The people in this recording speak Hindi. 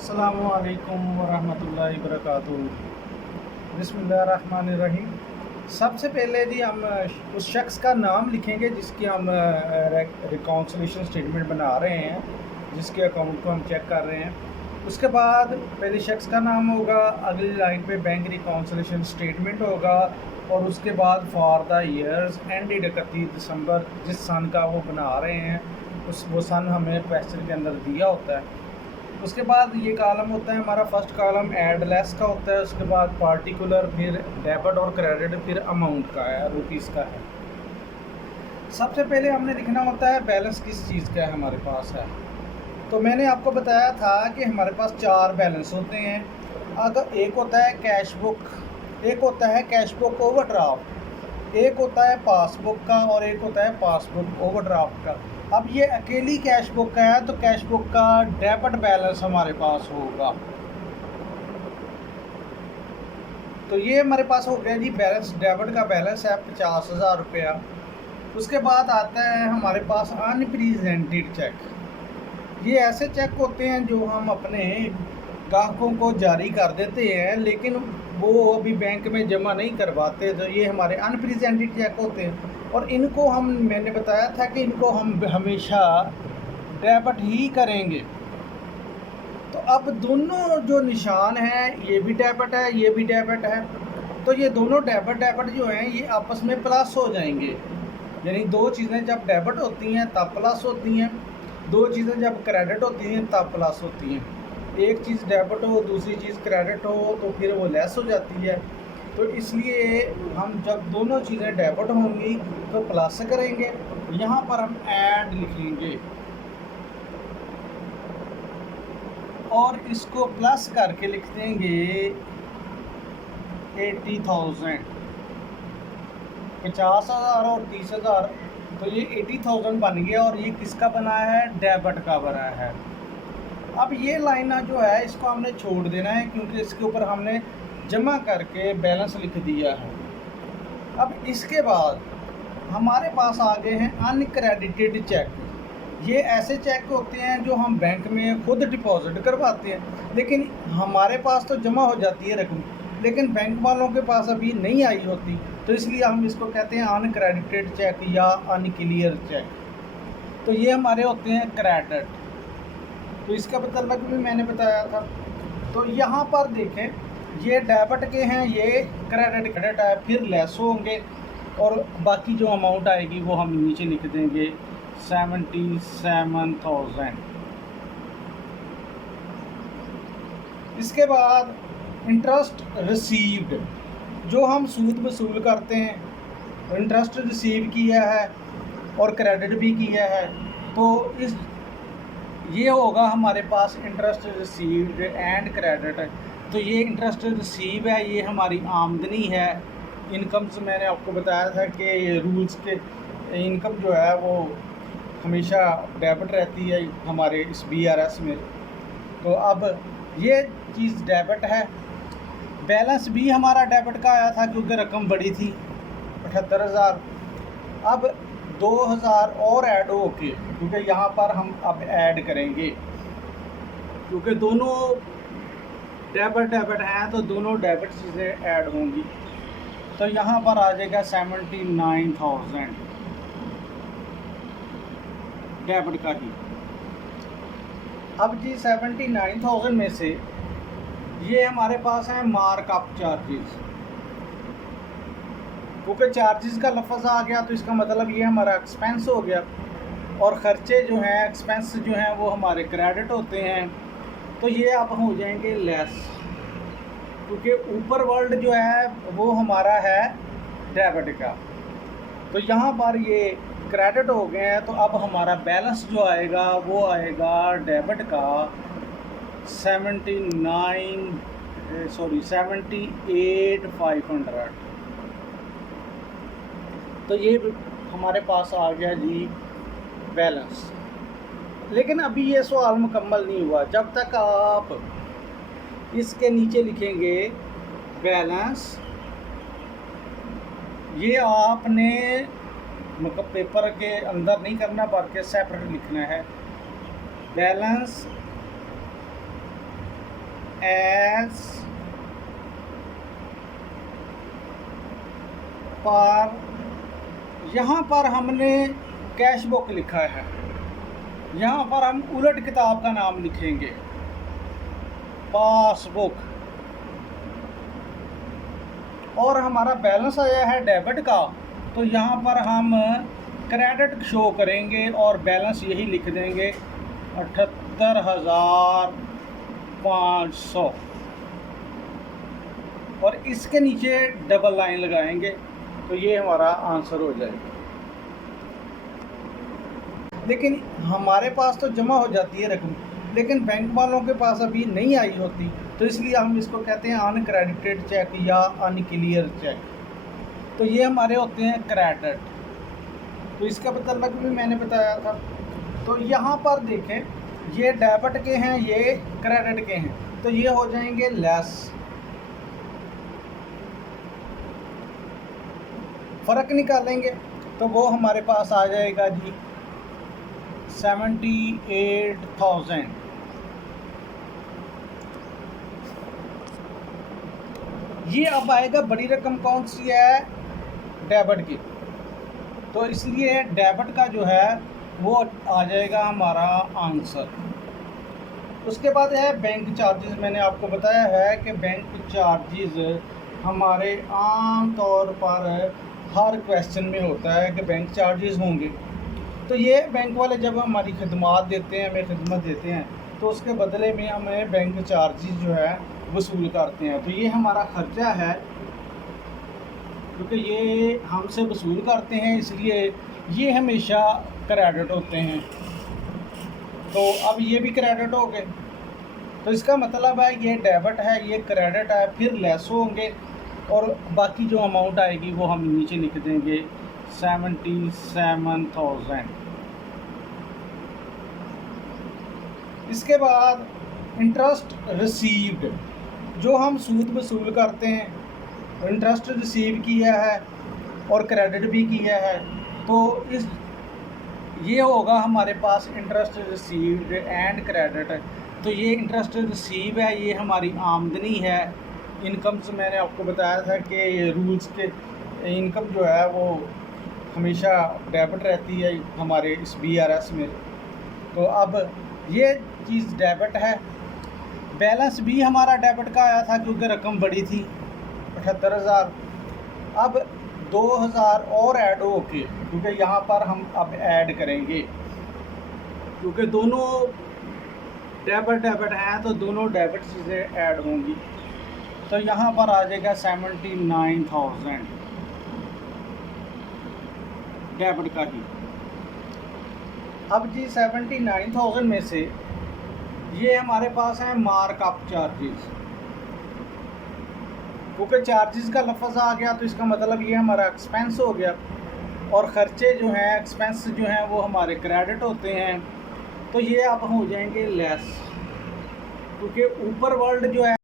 अस्सलामुअलैकुम वरहमतुल्लाहि वबरकातुहू। बिस्मिल्लाहिर्रहमानिर्रहीम। सबसे पहले जी हम उस शख्स का नाम लिखेंगे जिसकी हम रिकॉन्सिलेशन स्टेटमेंट बना रहे हैं, जिसके अकाउंट को हम चेक कर रहे हैं। उसके बाद पहले शख्स का नाम होगा, अगली लाइन पे बैंक रिकॉन्सिलेशन स्टेटमेंट होगा और उसके बाद फॉर द ईयर्स एंडेड 31 दिसंबर, जिस सन का वो बना रहे हैं वो सन हमें क्वेश्चन के अंदर दिया होता है। उसके बाद ये कॉलम होता है हमारा, फर्स्ट कॉलम एड लेस का होता है, उसके बाद पार्टिकुलर, फिर डेबिट और क्रेडिट, फिर अमाउंट का है, रुपीज़ का है। सबसे पहले हमने लिखना होता है बैलेंस किस चीज़ का है हमारे पास है। तो मैंने आपको बताया था कि हमारे पास 4 बैलेंस होते हैं। अगर एक होता है कैश बुक, एक होता है कैश बुक ओवरड्राफ्ट, एक होता है पासबुक का और एक होता है पासबुक ओवरड्राफ्ट का। अब ये अकेली कैश बुक का है तो कैश बुक का डेबिट बैलेंस हमारे पास होगा। तो ये हमारे पास हो गया जी बैलेंस, डेबिट का बैलेंस है 50,000 रुपया। उसके बाद आता है हमारे पास अनप्रेजेंटेड चेक। ये ऐसे चेक होते हैं जो हम अपने ग्राहकों को जारी कर देते हैं लेकिन वो अभी बैंक में जमा नहीं करवाते, तो ये हमारे अनप्रेजेंटेड चेक होते हैं। और इनको मैंने बताया था कि इनको हम हमेशा डेबिट ही करेंगे। तो अब दोनों जो निशान हैं, ये भी डेबिट है, ये भी डेबिट है, तो ये दोनों डेबिट जो हैं ये आपस में प्लस हो जाएंगे। यानी दो चीज़ें जब डेबिट होती हैं तब प्लस होती हैं, दो चीज़ें जब क्रेडिट होती हैं तब प्लस होती हैं। एक चीज़ डेबिट हो, दूसरी चीज़ क्रेडिट हो तो फिर वो लेस हो जाती है। तो इसलिए हम जब दोनों चीज़ें डेबिट होंगी तो प्लस करेंगे। यहाँ पर हम ऐड लिखेंगे और इसको प्लस करके लिख देंगे 80,000, 50,000 और 30,000, तो ये 80,000 बन गया और ये किसका बना है, डेबिट का बना है। अब ये लाइन जो है इसको हमने छोड़ देना है क्योंकि इसके ऊपर हमने जमा करके बैलेंस लिख दिया है। अब इसके बाद हमारे पास आ गए हैं अनक्रेडिटेड चेक। ये ऐसे चेक होते हैं जो हम बैंक में खुद डिपॉजिट करवाते हैं लेकिन हमारे पास तो जमा हो जाती है रकम, लेकिन बैंक वालों के पास अभी नहीं आई होती, तो इसलिए हम इसको कहते हैं अनक्रेडिटेड चेक या अनक्लियर चेक। तो ये हमारे होते हैं क्रेडिट, तो इसका मतलब भी मैंने बताया था। तो यहाँ पर देखें ये डेबिट के हैं, ये क्रेडिट है, फिर लेस होंगे और बाकी जो अमाउंट आएगी वो हम नीचे लिख देंगे 77,000। इसके बाद इंटरेस्ट रिसीव्ड, जो हम सूद वसूल करते हैं, इंटरेस्ट रिसीव किया है और क्रेडिट भी किया है, तो इस ये होगा हमारे पास इंटरेस्ट रिसीव्ड एंड क्रेडिट। तो ये इंटरेस्ट रिसीव है, ये हमारी आमदनी है। इनकम से मैंने आपको बताया था कि ये रूल्स के इनकम जो है वो हमेशा डेबिट रहती है हमारे इस BRS में। तो अब ये चीज़ डेबिट है। बैलेंस भी हमारा डेबिट का आया था क्योंकि रकम बड़ी थी 78,000। अब 2,000 और ऐड हो के, क्योंकि यहाँ पर हम अब ऐड करेंगे क्योंकि दोनों डेबिट हैं तो दोनों डेबिट चीज़ें ऐड होंगी। तो यहाँ पर आ जाएगा 79,000 डेबिट का ही। अब जी 79,000 में से ये हमारे पास है मार्कअप चार्जेस, क्योंकि चार्जेस का लफ्ज़ आ गया तो इसका मतलब ये हमारा एक्सपेंस हो गया और ख़र्चे जो हैं, एक्सपेंस जो हैं वो हमारे क्रेडिट होते हैं। तो ये अब हो जाएंगे लेस, क्योंकि ऊपर वर्ल्ड जो है वो हमारा है डेबिट का। तो यहाँ पर ये क्रेडिट हो गए हैं, तो अब हमारा बैलेंस जो आएगा वो आएगा डेबिट का 78,500। तो ये हमारे पास आ गया जी बैलेंस। लेकिन अभी ये सवाल मुकम्मल नहीं हुआ जब तक आप इसके नीचे लिखेंगे बैलेंस। ये आपने मतलब पेपर के अंदर नहीं करना बल्कि सेपरेट लिखना है। बैलेंस एज पर, यहाँ पर हमने कैश बुक लिखा है, यहाँ पर हम उलट किताब का नाम लिखेंगे, पासबुक। और हमारा बैलेंस आया है डेबिट का, तो यहाँ पर हम क्रेडिट शो करेंगे और बैलेंस यही लिख देंगे 78,500, और इसके नीचे डबल लाइन लगाएंगे, तो ये हमारा आंसर हो जाएगा। लेकिन हमारे पास तो जमा हो जाती है रकम, लेकिन बैंक वालों के पास अभी नहीं आई होती, तो इसलिए हम इसको कहते हैं अनक्रेडिटेड चेक या अनक्लियर चेक। तो ये हमारे होते हैं क्रेडिट। तो इसका मतलब भी मैंने बताया था। तो यहाँ पर देखें, ये डेबिट के हैं, ये क्रेडिट के हैं, तो ये हो जाएंगे लेस। फ़र्क निकालेंगे तो वो हमारे पास आ जाएगा जी 78,000। ये अब आएगा बड़ी रकम कौन सी है, डेबिट की, तो इसलिए डेबिट का जो है वो आ जाएगा हमारा आंसर। उसके बाद है बैंक चार्जेस। मैंने आपको बताया है कि बैंक चार्जेस हमारे आम तौर पर हर क्वेश्चन में होता है कि बैंक चार्जेस होंगे। तो ये बैंक वाले जब हमारी खदमात देते हैं, हमें खिदमत देते हैं, तो उसके बदले में हमें बैंक चार्जेस जो है वसूल करते हैं। तो ये हमारा ख़र्चा है, क्योंकि ये हमसे वसूल करते हैं, इसलिए ये हमेशा क्रेडिट होते हैं। तो अब ये भी क्रेडिट हो गए, तो इसका मतलब है ये डेबिट है, ये क्रेडिट है, फिर लेस होंगे और बाकी जो अमाउंट आएगी वो हम नीचे लिख देंगे 77,000। इसके बाद इंटरेस्ट रिसीव्ड, जो हम सूद वसूल करते हैं, इंटरेस्ट रिसीव किया है और क्रेडिट भी किया है, तो इस ये होगा हमारे पास इंटरेस्ट रिसीव्ड एंड क्रेडिट। तो ये इंटरेस्ट रिसीव है, ये हमारी आमदनी है। इनकम से मैंने आपको बताया था कि ये रूल्स के इनकम जो है वो हमेशा डेबिट रहती है हमारे इस BRS में। तो अब ये चीज़ डेबिट है। बैलेंस भी हमारा डेबिट का आया था क्योंकि रकम बड़ी थी 78,000। अब 2,000 और ऐड हो के, क्योंकि यहाँ पर हम अब ऐड करेंगे, क्योंकि दोनों डेबिट हैं तो दोनों डेबिट चीज़ें ऐड होंगी। तो यहाँ पर आ जाएगा 79,000 डेबिट का ही। अब जी 79,000 में से ये हमारे पास है मार्कअप चार्जेस, क्योंकि चार्जेस का लफ्ज़ आ गया तो इसका मतलब ये हमारा एक्सपेंस हो गया, और ख़र्चे जो हैं, एक्सपेंस जो हैं वो हमारे क्रेडिट होते हैं। तो ये अब हो जाएंगे लेस, क्योंकि ऊपर वर्ल्ड जो है